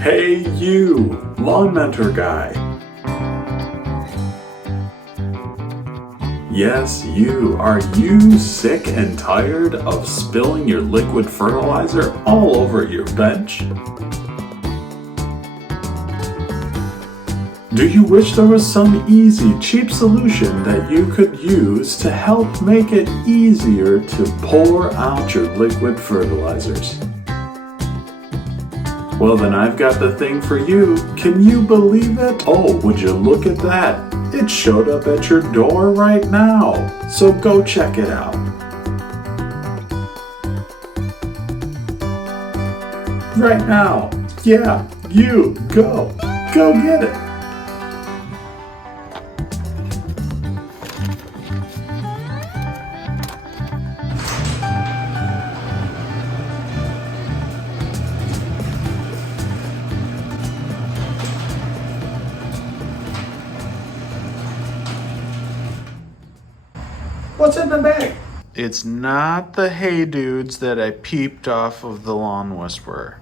Hey you, lawn mentor guy. Yes, you. Are you sick and tired of spilling your liquid fertilizer all over your bench? Do you wish there was some easy, cheap solution that you could use to help make it easier to pour out your liquid fertilizers? Well, then I've got the thing for you. Can you believe it? Oh, would you look at that? It showed up at your door right now. So go check it out. Right now. Yeah, you go. Go get it. What's in the bag? It's not the Hey Dudes that I peeped off of the Lawn Whisperer.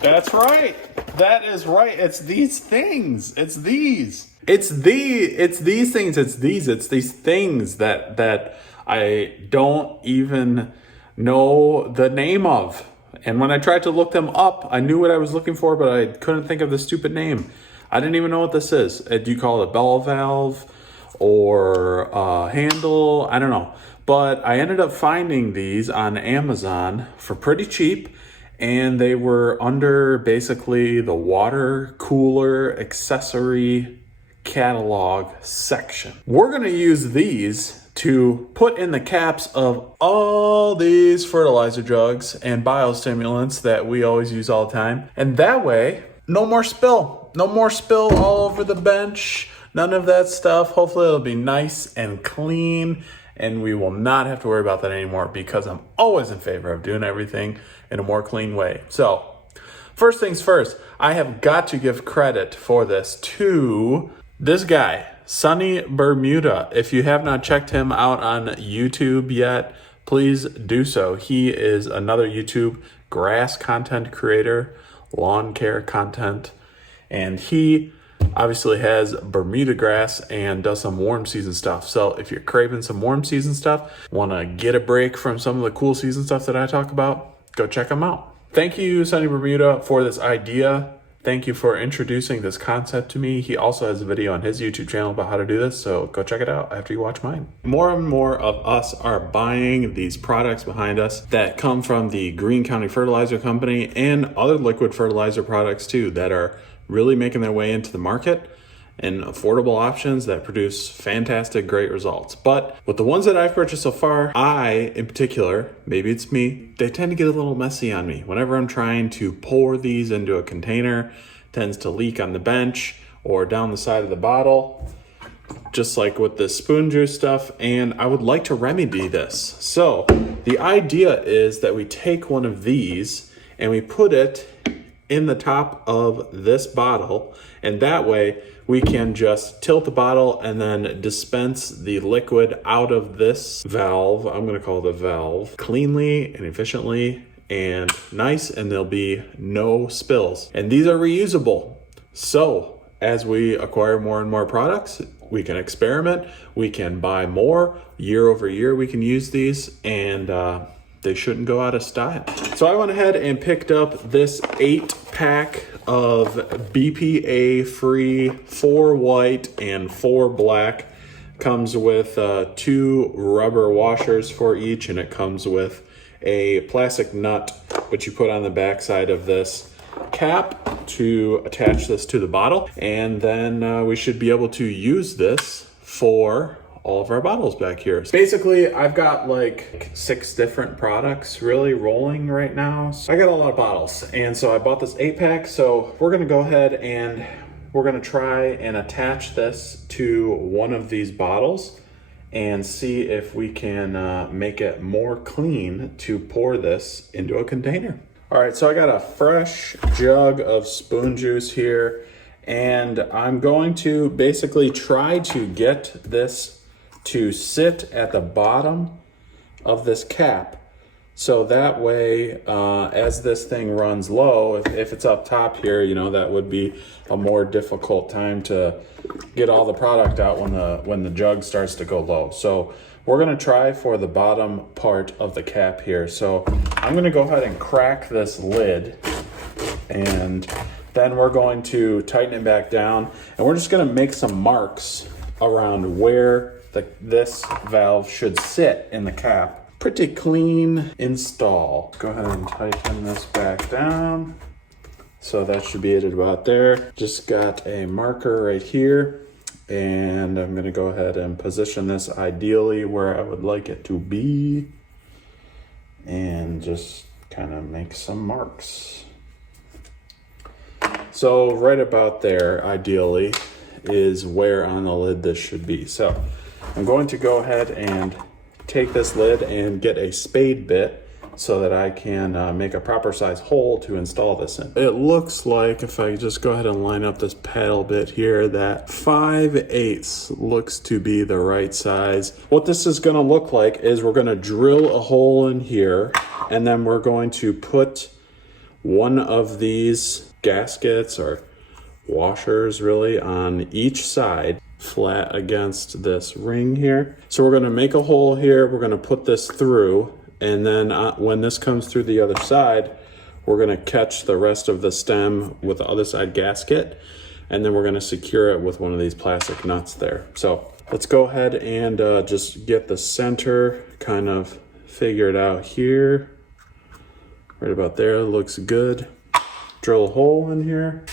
That's right. That is right. It's these things. It's these. It's these things. It's these things that I don't even know the name of. And when I tried to look them up, I knew what I was looking for, but I couldn't think of the stupid name. I didn't even know what this is. Do you call it a bell valve or a handle? I don't know. But I ended up finding these on Amazon for pretty cheap. And they were under basically the water cooler accessory catalog section. We're gonna use these to put in the caps of all these fertilizer jugs and biostimulants that we always use all the time. And that way, no more spill. No more spill all over the bench. None of that stuff. Hopefully it'll be nice and clean and we will not have to worry about that anymore because I'm always in favor of doing everything in a more clean way. So, first things first, I have got to give credit for this to this guy, Sunny Bermuda. If you have not checked him out on YouTube yet, please do so. He is another YouTube grass content creator, lawn care content, and he obviously has Bermuda grass and does some warm season stuff. So if you're craving some warm season stuff, want to get a break from some of the cool season stuff that I talk about, go check him out. Thank you, Sunny Bermuda, for this idea. Thank you for introducing this concept to me. He also has a video on his YouTube channel about how to do this, so go check it out after you watch mine. More and more of us are buying these products behind us that come from the Greene County Fertilizer Company and other liquid fertilizer products too that are really making their way into the market and affordable options that produce fantastic, great results. But with the ones that I've purchased so far, I, in particular, maybe it's me, they tend to get a little messy on me. Whenever I'm trying to pour these into a container, it tends to leak on the bench or down the side of the bottle, just like with this spoon juice stuff, and I would like to remedy this. So the idea is that we take one of these and we put it in the top of this bottle, and that way we can just tilt the bottle and then dispense the liquid out of this valve, I'm going to call it a valve, cleanly and efficiently and nice, and there'll be no spills. And these are reusable. So as we acquire more and more products, we can experiment, we can buy more. Year over year we can use these, and they shouldn't go out of style. So I went ahead and picked up this 8-pack of BPA-free 4 white and 4 black. Comes with 2 rubber washers for each, and it comes with a plastic nut which you put on the back side of this cap to attach this to the bottle. And then we should be able to use this for all of our bottles back here. Basically, I've got like 6 different products really rolling right now. So I got a lot of bottles, and so I bought this 8-pack. So we're gonna go ahead and we're gonna try and attach this to one of these bottles and see if we can make it more clean to pour this into a container. All right, so I got a fresh jug of spoon juice here, and I'm going to basically try to get this to sit at the bottom of this cap. So that way, as this thing runs low, if it's up top here, you know, that would be a more difficult time to get all the product out when the jug starts to go low. So we're gonna try for the bottom part of the cap here. So I'm gonna go ahead and crack this lid, and then we're going to tighten it back down, and we're just gonna make some marks around where this valve should sit in the cap. Pretty clean install. Go ahead and tighten this back down. So that should be it about there. Just got a marker right here, and I'm gonna go ahead and position this ideally where I would like it to be, and just kind of make some marks. So right about there, ideally, is where on the lid this should be. So I'm going to go ahead and take this lid and get a spade bit so that I can make a proper size hole to install this in. It looks like, if I just go ahead and line up this paddle bit here, that 5/8 looks to be the right size. What this is gonna look like is we're gonna drill a hole in here, and then we're going to put one of these gaskets or washers really on each side, flat against this ring here. So we're going to make a hole here, we're going to put this through, and then when this comes through the other side, we're going to catch the rest of the stem with the other side gasket, and then we're going to secure it with one of these plastic nuts there. So let's go ahead and just get the center kind of figured out here. Right about there, looks good. Drill a hole in here.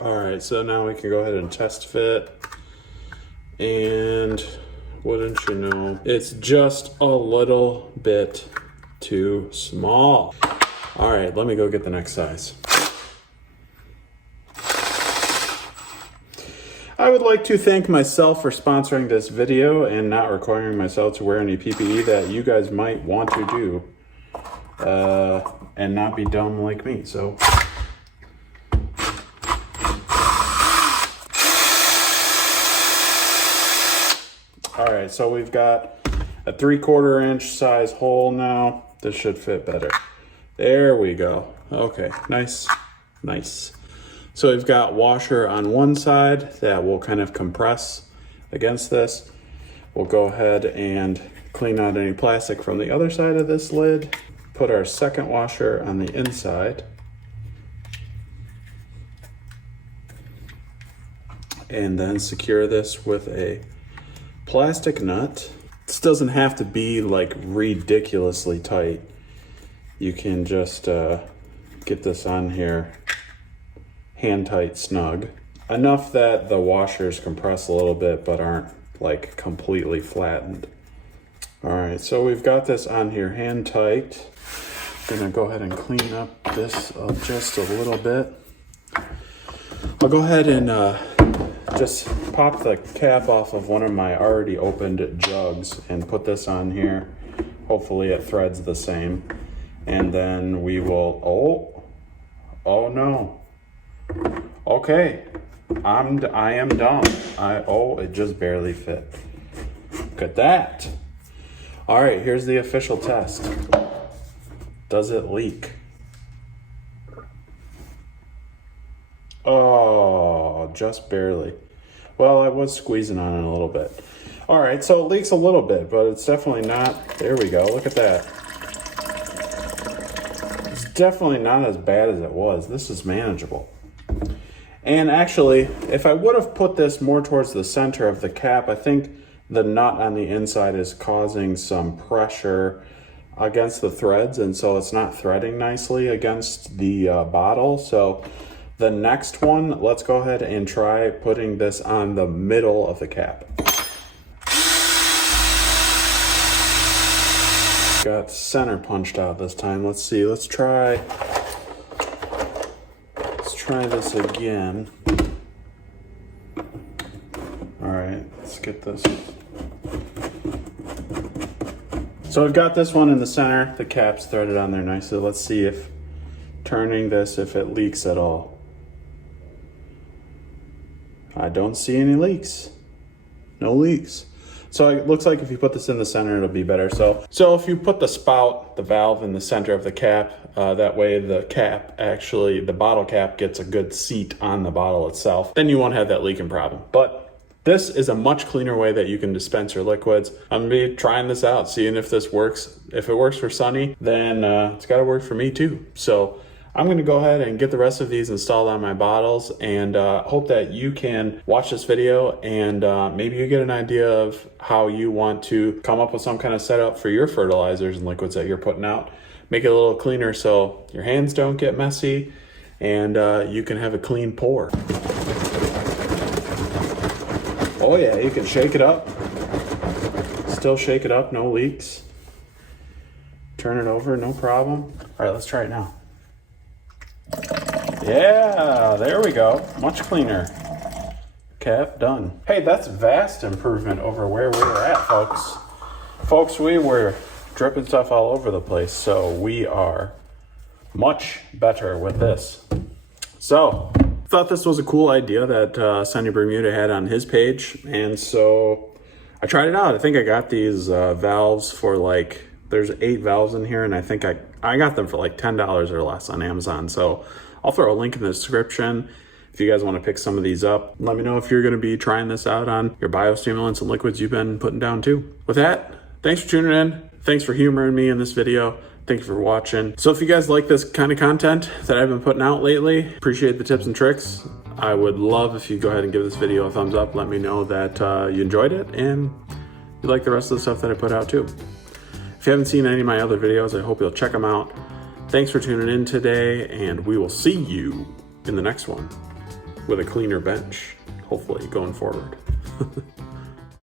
All right, so now we can go ahead and test fit. And wouldn't you know, it's just a little bit too small. All right, let me go get the next size. I would like to thank myself for sponsoring this video and not requiring myself to wear any PPE that you guys might want to do and not be dumb like me. So all right, so we've got a 3/4 inch size hole now. This should fit better. There we go. Okay, nice. So we've got washer on one side that will kind of compress against this. We'll go ahead and clean out any plastic from the other side of this lid. Put our second washer on the inside. And then secure this with a plastic nut. This doesn't have to be like ridiculously tight. You can just get this on here hand tight snug. Enough that the washers compress a little bit but aren't like completely flattened. All right, so we've got this on here hand tight. I'm gonna go ahead and clean up this up just a little bit. I'll go ahead and just pop the cap off of one of my already opened jugs and put this on here. Hopefully it threads the same. And then we will, oh no. Okay, I am done. It just barely fit. Look at that. All right, here's the official test. Does it leak? Oh, just barely. Well, I was squeezing on it a little bit. All right, so it leaks a little bit, but it's definitely not, there we go, look at that. It's definitely not as bad as it was. This is manageable. And actually, if I would have put this more towards the center of the cap, I think the nut on the inside is causing some pressure against the threads, and so it's not threading nicely against the bottle. So the next one, let's go ahead and try putting this on the middle of the cap. Got center punched out this time. Let's see, let's try this again. get this. So I've got this one in the center. The cap's threaded on there nicely. Let's see if turning this, if it leaks at all. I don't see any leaks. No leaks. So it looks like if you put this in the center, it'll be better. So if you put the spout, the valve in the center of the cap, that way the cap actually, the bottle cap gets a good seat on the bottle itself, then you won't have that leaking problem. But this is a much cleaner way that you can dispense your liquids. I'm gonna be trying this out, seeing if this works. If it works for Sunny, then it's gotta work for me too. So I'm going to go ahead and get the rest of these installed on my bottles, and hope that you can watch this video and maybe you get an idea of how you want to come up with some kind of setup for your fertilizers and liquids that you're putting out. Make it a little cleaner so your hands don't get messy and you can have a clean pour. Oh yeah, you can shake it up. Still shake it up, no leaks. Turn it over, no problem. All right, let's try it now. Yeah, there we go. Much cleaner. Cap done. Hey, that's vast improvement over where we were at, folks. Folks, we were dripping stuff all over the place, so we are much better with this. So, thought this was a cool idea that Sonny Bermuda had on his page, and so I tried it out. I think I got these valves for like, there's 8 valves in here, and I think I got them for like $10 or less on Amazon. So I'll throw a link in the description if you guys want to pick some of these up. Let me know if you're going to be trying this out on your biostimulants and liquids you've been putting down too. With that, thanks for tuning in. Thanks for humoring me in this video. Thank you for watching. So if you guys like this kind of content that I've been putting out lately, appreciate the tips and tricks. I would love if you go ahead and give this video a thumbs up. Let me know that you enjoyed it and you like the rest of the stuff that I put out too. If you haven't seen any of my other videos, I hope you'll check them out. Thanks for tuning in today, and we will see you in the next one with a cleaner bench, hopefully, going forward.